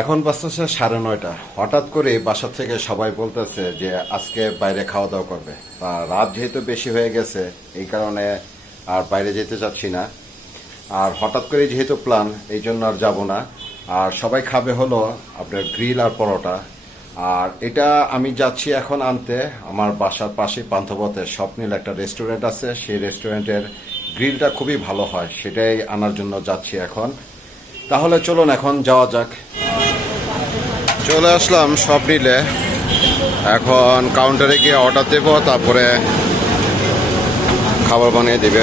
এখন বাজতেছে 9:30। হঠাৎ করে বাসা থেকে সবাই বলতেছে যে আজকে বাইরে খাওয়া দাওয়া করবে। রাত যেহেতু বেশি হয়ে গেছে এই কারণে আর বাইরে যেতে চাচ্ছি না। আর হঠাৎ করে যেহেতু প্ল্যান, এই জন্য আর যাব না। আর সবাই খাবে হলো আপনার গ্রিল আর পরোটা। আর এটা আমি যাচ্ছি এখন আনতে আমার বাসার পাশে পান্থপথে স্বপ্নিল একটা রেস্টুরেন্ট আছে, সেই রেস্টুরেন্টের গ্রিলটা খুবই ভালো হয়, সেটাই আনার জন্য যাচ্ছি এখন। তাহলে চলুন এখন যাওয়া যাক। চলে আসলাম স্বপ্নিলে, এখন কাউন্টারে গিয়ে অর্ডার দেবো, তারপরে খাবার বানিয়ে দেবে।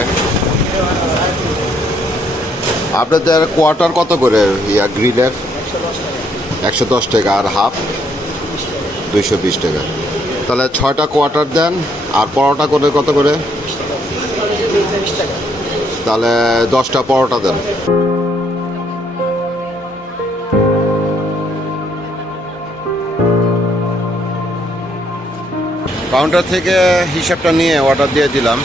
আপনাদের কোয়ার্টার কত করে গ্রিলের? 110 টাকা, আর হাফ 220 টাকা। তাহলে 6টা কোয়ার্টার দেন। আর পরোটা করে কত করে? তাহলে 10টা পরোটা দেন। কাউন্টার থেকে হিসাবটা নিয়ে অর্ডার দিয়ে দিলাম।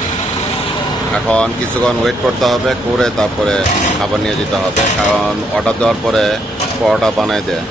এখন কিছুক্ষণ ওয়েট করতে হবে, করে তারপরে খাবার নিয়ে যেতে হবে, কারণ অর্ডার দেওয়ার পরে পরোটা বানায় দেয়।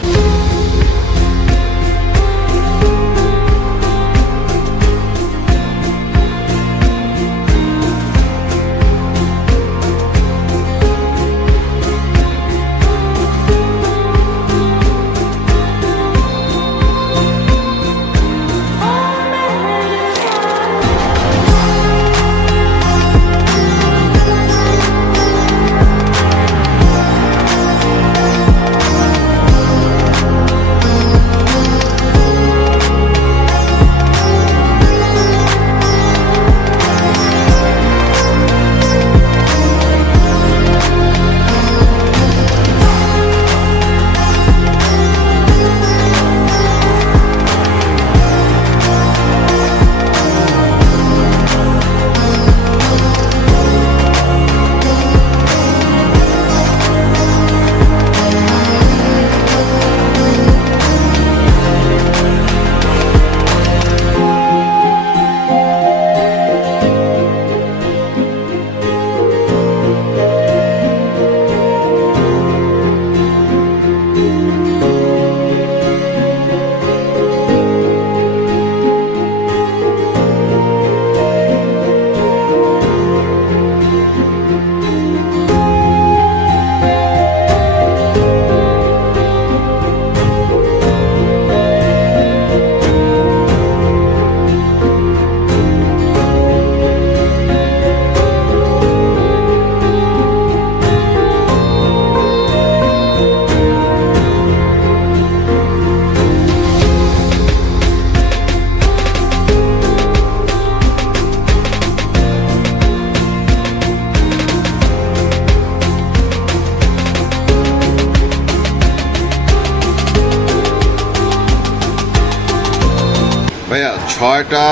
ভাইয়া 6টা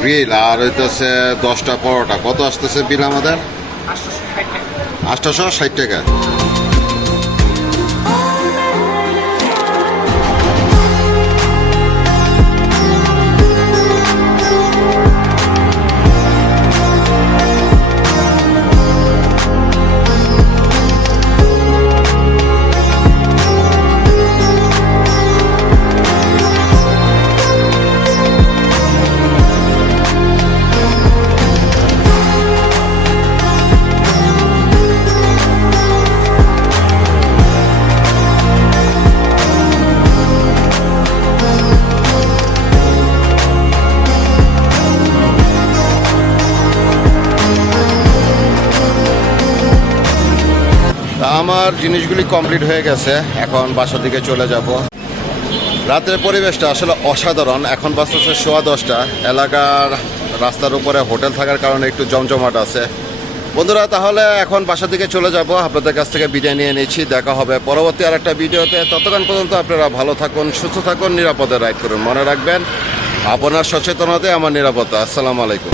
গ্রিল আর হইতেছে 10টা পরোটা, কত আসতেছে বিল আমাদের? 860 টাকা। আমার জিনিসগুলি কমপ্লিট হয়ে গেছে, এখন বাসার দিকে চলে যাব। রাতের পরিবেশটা আসলে অসাধারণ। এখন বাজতেছে 10:15। এলাকার রাস্তার উপরে হোটেল থাকার কারণে একটু জমজমাট আছে। বন্ধুরা, তাহলে এখন বাসার দিকে চলে যাব, আপনাদের কাছ থেকে বিদায় নিয়ে নিচ্ছি। দেখা হবে পরবর্তী আরেকটা ভিডিওতে। ততক্ষণ পর্যন্ত আপনারা ভালো থাকুন, সুস্থ থাকুন, নিরাপদে রাইড করুন। মনে রাখবেন, আপনার সচেতনতায় আমার নিরাপত্তা। আসসালামু আলাইকুম।